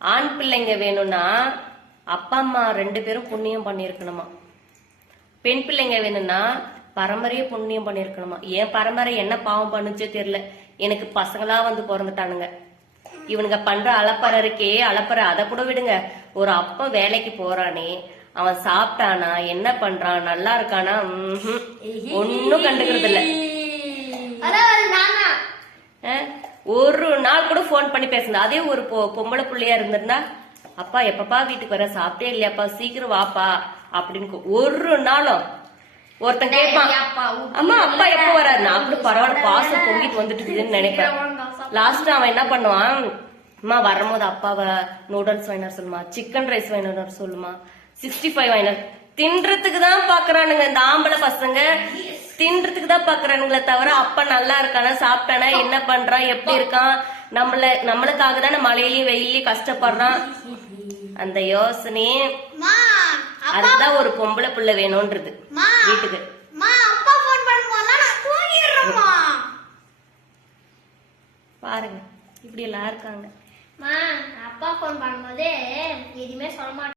ஆண் பிள்ளைங்க வேணும்னா அப்பா அம்மா 2 பேரும் புண்ணியம் பண்ணிருக்கணுமா. பெண் பிள்ளைங்க வேணும்னா பரம்பரையே புண்ணியம் பண்ணிருக்கணுமா. என் பரம்பரை என்ன பாவம் பண்ணுச்சோ தெரியல, எனக்கு பசங்களா வந்து பிறந்துட்டானுங்க. இவனுங்க பண்ற அலப்பறை இருக்கே அலப்பறை, அதை கூட விடுங்க. ஒரு அப்பன் வேலைக்கு போறானே, அவன் சாப்பிட்டானா, என்ன பண்றான், நல்லா இருக்கானா, ஒன்னும் கண்டுக்கிறது இல்ல. ஒரு நாள் கூட போன் பண்ணி பேசுனது. அதே ஒரு பொம்பளை பிள்ளையா இருந்திருந்தா, அப்பா எப்பப்பா வீட்டுக்கு வர, சாப்பிட்டே இல்லையாப்பா, சீக்கிரம் வாப்பா அப்படின்னு ஒரு நாளும் ஒருத்தன் கேட்பான், அம்மா அப்பா எப்ப வராது. நான் கூட பரவாயில்ல பாசம் பொங்கிட்டு வந்துட்டு இருக்குதுன்னு நினைப்பேன். லாஸ்ட் அவன் என்ன பண்ணுவான், அம்மா வரும்போது அப்பாவை நூடுல்ஸ் வாங்கினார் சொல்லுமா, சிக்கன் ரைஸ் வாங்கினார் சொல்லுமா, 65 வாங்கினார். தின்றதுக்கு தான் பாக்குறானுங்க இந்த ஆம்பளை பசங்க, தின்றதுக்கு தான் பாக்குறானுங்களே தவிர அப்பா நல்லா இருக்கானா, சாப்பிட்டானா, என்ன பண்றான், எப்படி இருக்கான், நம்மளுக்காக தானே மழையிலயும் வெயிலையும் கஷ்டப்படுறான், அந்த யோசனை. அதுதான் ஒரு பொம்பளை புள்ள வேணும்ன்றது வீட்டுக்கு. பாருங்க இப்படி எல்லாம் இருக்காங்க. அப்பா போன் பண்ணும்போது எதுவுமே சொல்ல மாட்டேன்.